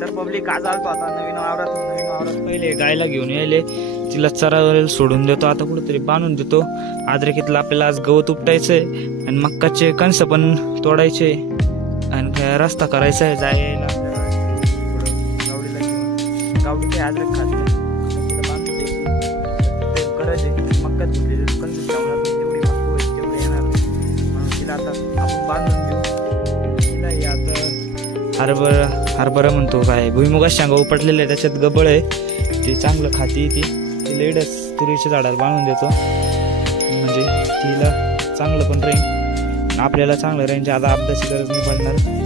तर पब्लिक आज आलतो आता नवीन वावरात पहिले गायला घेऊन यायले, तिला चरावरेल सोडून देतो, आता कुठेतरी बांधून देतो. आद्रेकीतला आपल्याला आज गवत उपटायचंय आणि मक्काचे कणस पण तोडायचे आणि रस्ता करायचा आहे जायला. गावडीला घेऊन गावडी आद्रेक खात करायचे मक्का धुतले कणस लावणार जेवढी मक्का होईल तेवढी येणार म्हणून तिला आता आपण बांधून देऊ. तिला आता हरभरा म्हणतो काय भुईमुगा शेंगा उपटलेले आहे, त्याच्यात गबळ आहे, ते चांगलं खाती ती लेडच तुरीच्या झाडाला बांधून देतो म्हणजे तिला चांगलं पण राहील, आपल्याला चांगलं राहील. आता अभ्यासाची गरज नाही पडणार.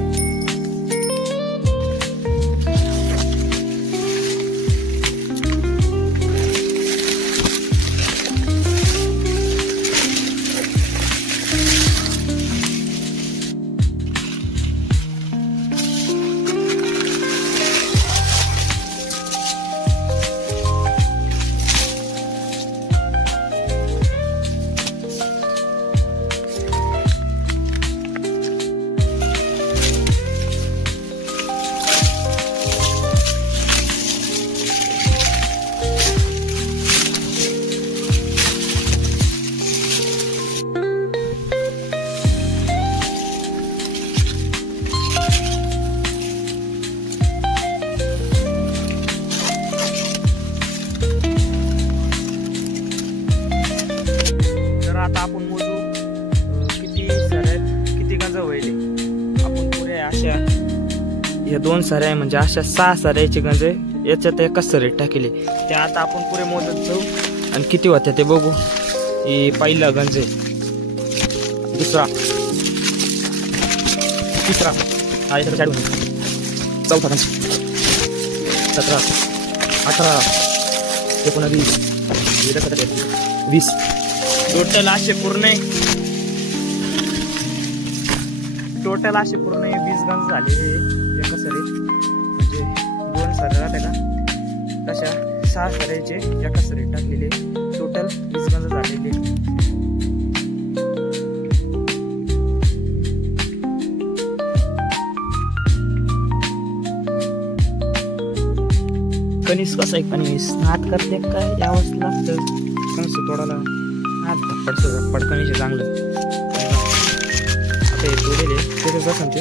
आता आपण मोजू किती गंज व्हायले. आपण पुरे अशा ह्या 2 सऱ्या म्हणजे अशा 6 सऱ्याचे गंज याच्यात एकाच सरीत टाकले. ते आता आपण पुरे मोजत जाऊ आणि किती होत्या ते बघू. ही पहिला गंज आहे, दुसरा, तिसरा, हा इथं चालू, चौथा गंज, 17, 18, 19, 20. टोटल असे पूर्ण 20 गंज झाले एका सरीत. म्हणजे 2 सऱ्या राहत्या का तशा 6 सऱ्याचे एका सरीत टाकलेले टोटल 20 गंज झालेले. कणीस कसं आहे, कणीस नाट करते काय यावंच लागतं कणस तोडायला. धप्पड कणीस चांगलं आता हे तोडेले त्याच्याच असं ते